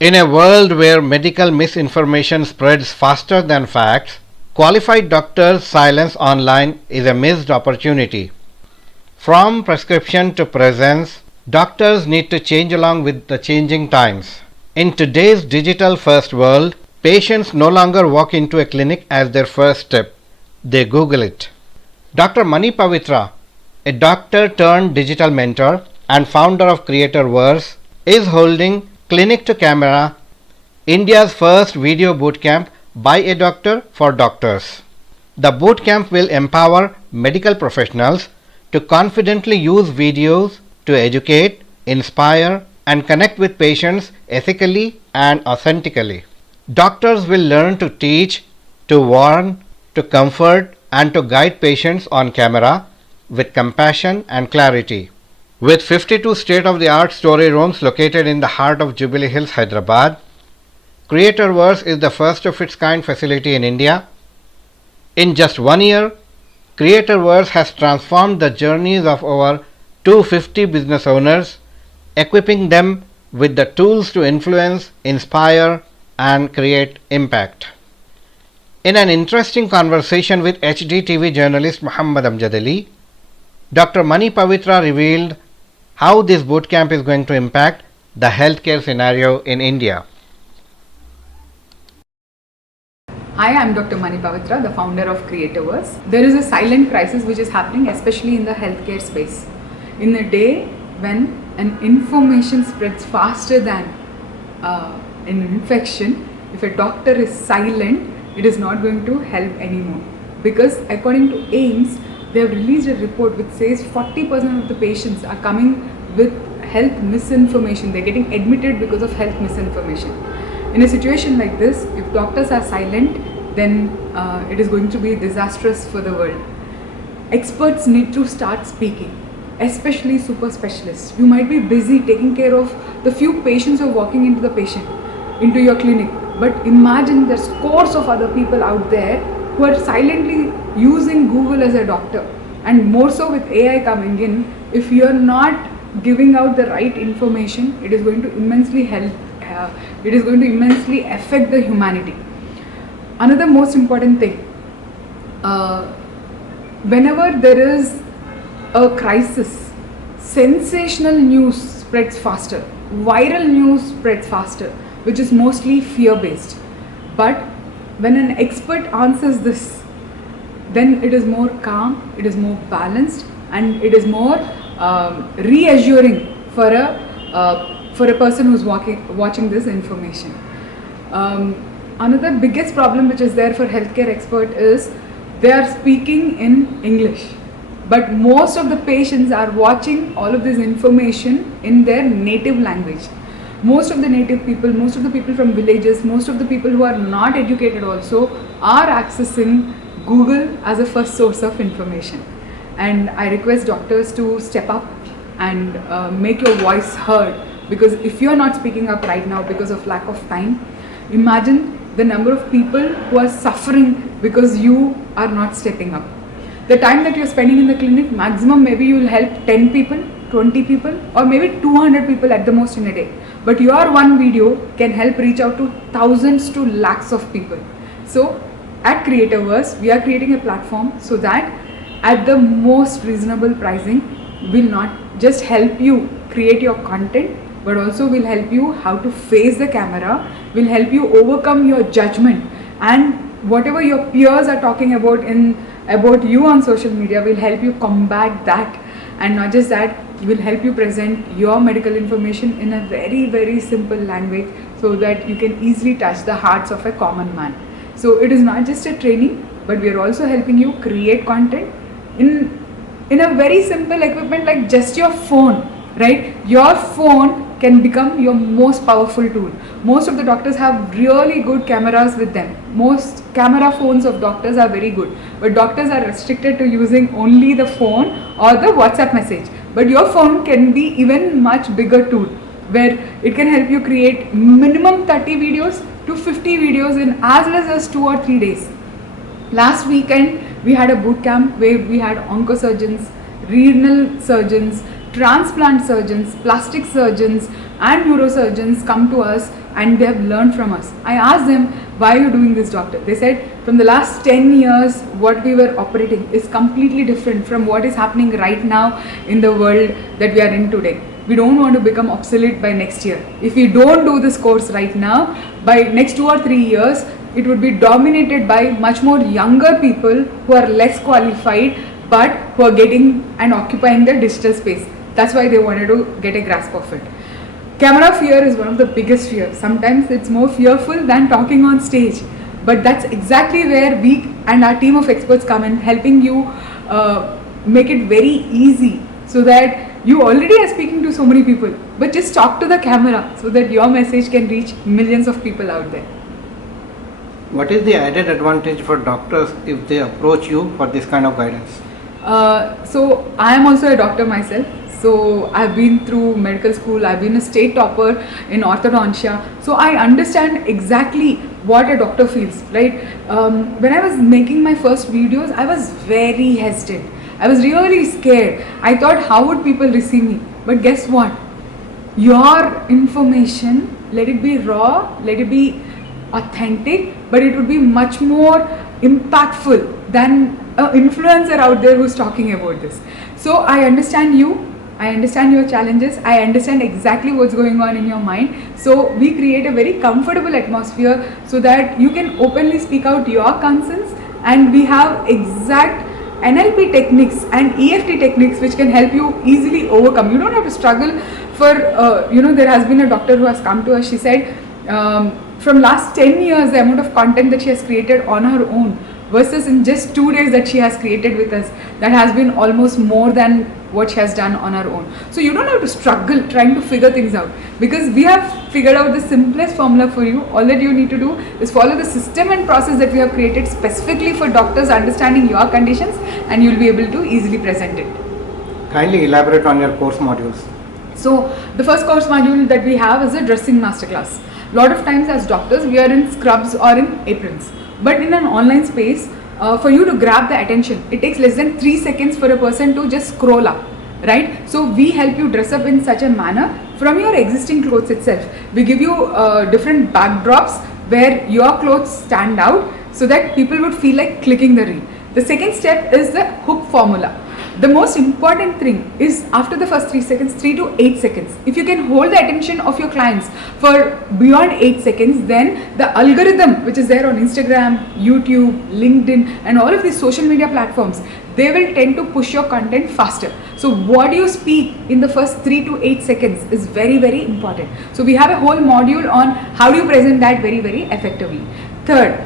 In a world where medical misinformation spreads faster than facts, qualified doctors' silence online is a missed opportunity. From prescription to presence, doctors need to change along with the changing times. In today's digital first world, patients no longer walk into a clinic as their first step. They Google it. Dr. Manipavitra, a doctor turned digital mentor and founder of Creatorverse, is holding Clinic to Camera, India's first video bootcamp by a doctor for doctors. The bootcamp will empower medical professionals to confidently use videos to educate, inspire, and connect with patients ethically and authentically. Doctors will learn to teach, to warn, to comfort, and to guide patients on camera with compassion and clarity. With 52 state-of-the-art story rooms located in the heart of Jubilee Hills, Hyderabad, Creatorverse is the first of its kind facility in India. In just 1 year, Creatorverse has transformed the journeys of over 250 business owners, equipping them with the tools to influence, inspire, and create impact. In an interesting conversation with HDTV journalist Muhammad Amjad, Dr. Manipavitra revealed how this bootcamp is going to impact the healthcare scenario in India. Hi, I'm Dr. Manipavitra, the founder of Creatorverse. There is a silent crisis which is happening, especially in the healthcare space. In a day when an information spreads faster than an infection, if a doctor is silent, it is not going to help anymore. Because according to AIMS, they have released a report which says 40% of the patients are coming with health misinformation. They're getting admitted because of health misinformation. In a situation like this, if doctors are silent, then it is going to be disastrous for the world. Experts need to start speaking, especially super specialists. You might be busy taking care of the few patients who are walking into your clinic. But imagine there's scores of other people out there who are silently using Google as a doctor. And more so with AI coming in, if you're not giving out the right information, it is going to immensely help. It is going to immensely affect the humanity. Another most important thing, whenever there is a crisis, sensational news spreads faster, viral news spreads faster, which is mostly fear-based. But when an expert answers this, then it is more calm, it is more balanced, and it is more reassuring for a person who's watching this information. Another biggest problem which is there for healthcare expert is they are speaking in English, but most of the patients are watching all of this information in their native language. Most of the native people, most of the people from villages, most of the people who are not educated also are accessing Google as a first source of information. And I request doctors to step up and make your voice heard, because if you are not speaking up right now because of lack of time, imagine the number of people who are suffering because you are not stepping up. The time that you are spending in the clinic, maximum maybe you will help 10 people, 20 people, or maybe 200 people at the most in a day. But your one video can help reach out to thousands to lakhs of people. So at Creatorverse, we are creating a platform so that at the most reasonable pricing will not just help you create your content, but also will help you how to face the camera, will help you overcome your judgment, and whatever your peers are talking about you on social media will help you combat that. And not just that, will help you present your medical information in a very, very simple language so that you can easily touch the hearts of a common man. So it is not just a training, but we are also helping you create content in a very simple equipment like just your phone, right? Your phone can become your most powerful tool. Most of the doctors have really good cameras with them. Most camera phones of doctors are very good, but doctors are restricted to using only the phone or the WhatsApp message. But your phone can be even much bigger tool, where it can help you create minimum 30 videos to 50 videos in as less as 2 or 3 days. Last weekend we had a boot camp where we had oncosurgeons, renal surgeons, transplant surgeons, plastic surgeons and neurosurgeons come to us and they have learned from us. I asked them, why are you doing this, doctor? They said, from the last 10 years, what we were operating is completely different from what is happening right now in the world that we are in today. We don't want to become obsolete by next year. If we don't do this course right now, by next 2 or 3 years, it would be dominated by much more younger people who are less qualified but who are getting and occupying the digital space. That's why they wanted to get a grasp of it. Camera fear is one of the biggest fears. Sometimes it's more fearful than talking on stage. But that's exactly where we and our team of experts come in, helping you make it very easy so that you already are speaking to so many people, but just talk to the camera so that your message can reach millions of people out there. What is the added advantage for doctors if they approach you for this kind of guidance? So I am also a doctor myself. So I've been through medical school, I've been a state topper in orthodontia. So I understand exactly what a doctor feels, right? When I was making my first videos, I was very hesitant. I was really scared. I thought, how would people receive me? But guess what? Your information, let it be raw, let it be authentic, but it would be much more impactful than an influencer out there who's talking about this. So I understand you. I understand your challenges. I understand exactly what's going on in your mind. So we create a very comfortable atmosphere so that you can openly speak out your concerns, and we have exact NLP techniques and EFT techniques which can help you easily overcome. You don't have to struggle for, there has been a doctor who has come to us. She said from last 10 years, the amount of content that she has created on her own versus in just 2 days that she has created with us, that has been almost more than what she has done on her own. So you don't have to struggle trying to figure things out, because we have figured out the simplest formula for you. All that you need to do is follow the system and process that we have created specifically for doctors understanding your conditions, and you will be able to easily present it. Kindly elaborate on your course modules. So the first course module that we have is a dressing masterclass. A lot of times as doctors, we are in scrubs or in aprons. But in an online space, for you to grab the attention, it takes less than 3 seconds for a person to just scroll up, right? So we help you dress up in such a manner from your existing clothes itself. We give you different backdrops where your clothes stand out so that people would feel like clicking the reel. The second step is the hook formula. The most important thing is after the first 3 seconds, 3 to 8 seconds. If you can hold the attention of your clients for beyond 8 seconds, then the algorithm which is there on Instagram, YouTube, LinkedIn and all of these social media platforms, they will tend to push your content faster. So what you speak in the first 3 to 8 seconds is very, very important. So we have a whole module on how do you present that very, very effectively. Third,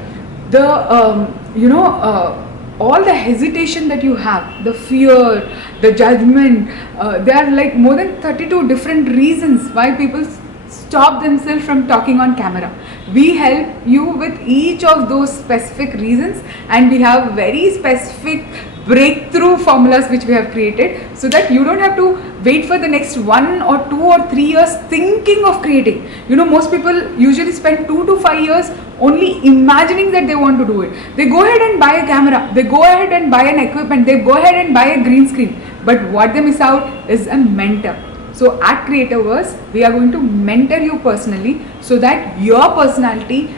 all the hesitation that you have, the fear, the judgment, there are like more than 32 different reasons why people stop themselves from talking on camera. We help you with each of those specific reasons, and we have very specific breakthrough formulas which we have created so that you don't have to wait for the next 1 or 2 or 3 years thinking of creating. Most people usually spend 2 to 5 years only imagining that they want to do it. They go ahead and buy a camera, they go ahead and buy an equipment, they go ahead and buy a green screen, but what they miss out is a mentor. So at Creativerse, we are going to mentor you personally so that your personality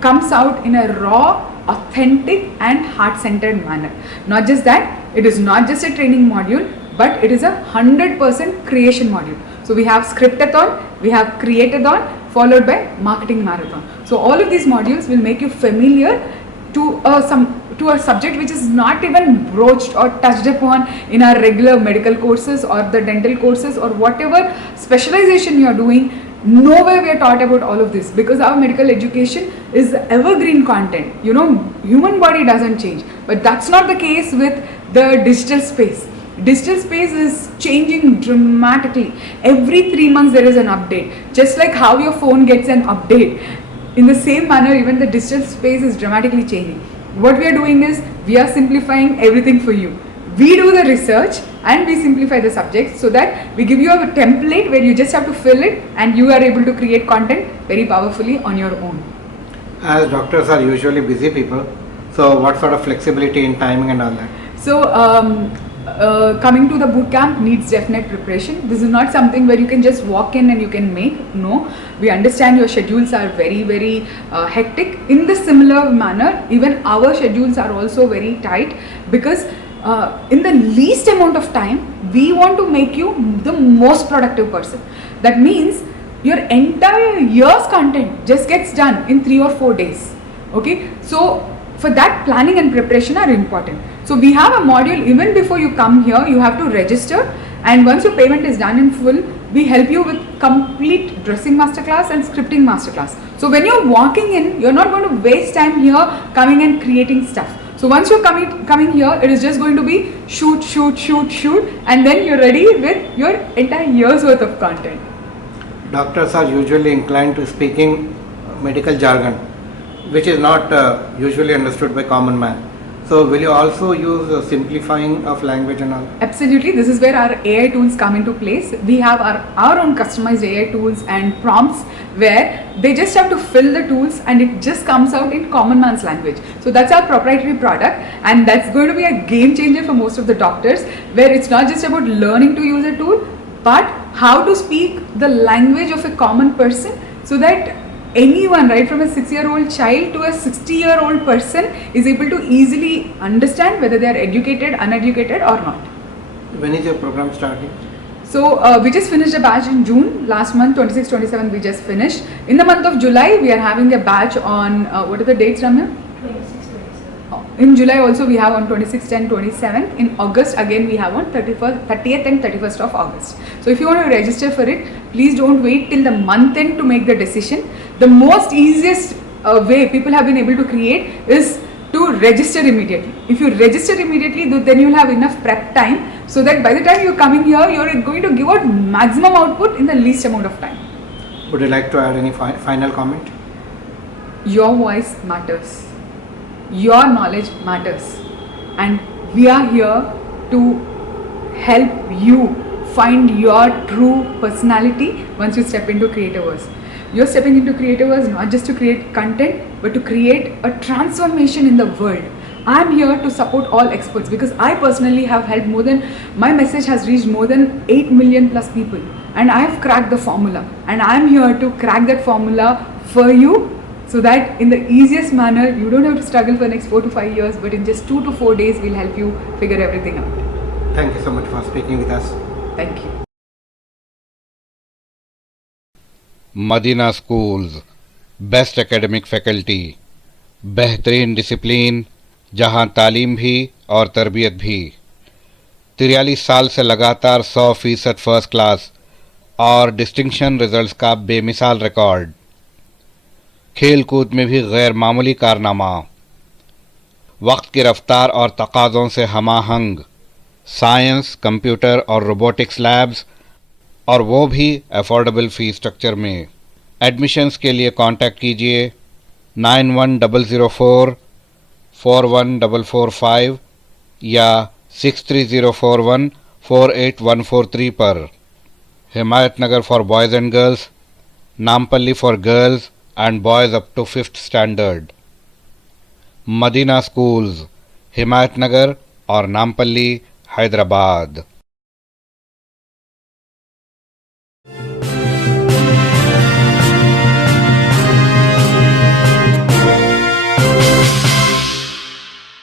comes out in a raw, authentic and heart-centered manner. Not just that, it is not just a training module, but it is a 100% creation module. So we have scriptathon, we have creatathon, followed by marketing marathon. So all of these modules will make you familiar to a subject which is not even broached or touched upon in our regular medical courses or the dental courses or whatever specialization you are doing. Nowhere we are taught about all of this, because our medical education is evergreen content. Human body doesn't change, but that's not the case with the digital space. Digital space is changing dramatically. Every 3 months there is an update. Just like how your phone gets an update, in the same manner even the digital space is dramatically changing. What we are doing is we are simplifying everything for you. We do the research and we simplify the subject so that we give you a template where you just have to fill it and you are able to create content very powerfully on your own. As doctors are usually busy people, so what sort of flexibility in timing and all that? So coming to the boot camp needs definite preparation. This is not something where you can just walk in and you can make. No, we understand your schedules are very, very hectic. In the similar manner, even our schedules are also very tight, because in the least amount of time, we want to make you the most productive person. That means your entire year's content just gets done in 3 or 4 days. Okay, so for that, planning and preparation are important. So we have a module. Even before you come here, you have to register, and once your payment is done in full, we help you with complete dressing masterclass and scripting masterclass. So when you're walking in, you're not going to waste time here coming and creating stuff. So once you're coming here, it is just going to be shoot, and then you're ready with your entire year's worth of content. Doctors are usually inclined to speaking medical jargon, which is not usually understood by common man. So will you also use simplifying of language and all? Absolutely. This is where our AI tools come into place. We have our own customized AI tools and prompts where they just have to fill the tools and it just comes out in common man's language. So that's our proprietary product, and that's going to be a game changer for most of the doctors, where it's not just about learning to use a tool, but how to speak the language of a common person, so that anyone, right from a 6-year-old child to a 60-year-old person, is able to easily understand whether they are educated, uneducated or not. When is your program starting? So we just finished a batch in June, last month, 26-27 we just finished. In the month of July, we are having a batch on, what are the dates, Ramya? 26-27. In July also we have on 26th and 27th. In August again we have on 30th and 31st of August. So if you want to register for it, please don't wait till the month end to make the decision. The most easiest way people have been able to create is to register immediately. If you register immediately, then you will have enough prep time, so that by the time you are coming here, you are going to give out maximum output in the least amount of time. Would you like to add any final comment? Your voice matters. Your knowledge matters. And we are here to help you find your true personality once you step into Creativerse. You're stepping into Creativerse not just to create content, but to create a transformation in the world. I'm here to support all experts, because I personally have helped my message has reached more than 8 million plus people, and I've cracked the formula, and I'm here to crack that formula for you, so that in the easiest manner, you don't have to struggle for the next 4 to 5 years, but in just 2 to 4 days, we'll help you figure everything out. Thank you so much for speaking with us. Thank you. Madina schools, best academic faculty, बेहतरीन discipline, जहां तालीम भी और तरबियत भी। 43 साल से लगातार 100% फर्स्ट क्लास और डिस्टिंक्शन रिजल्ट्स का बेमिसाल रिकॉर्ड। खेल कूद में भी गैर मामूली कारनामा। वक्त की रफ्तार और तकाज़ों से हमाहंग साइंस, कंप्यूटर और रोबोटिक्स लैब्स, और वो भी अफोर्डेबल फ़ी स्ट्रक्चर में। एडमिशन्स के लिए कांटेक्ट कीजिए 9100441445 या 6304148143 पर। Himayat Nagar for boys and girls, Nampally for girls and boys up to 5th standard. Madina schools, Himayat Nagar और नामपल्ली, हैदराबाद।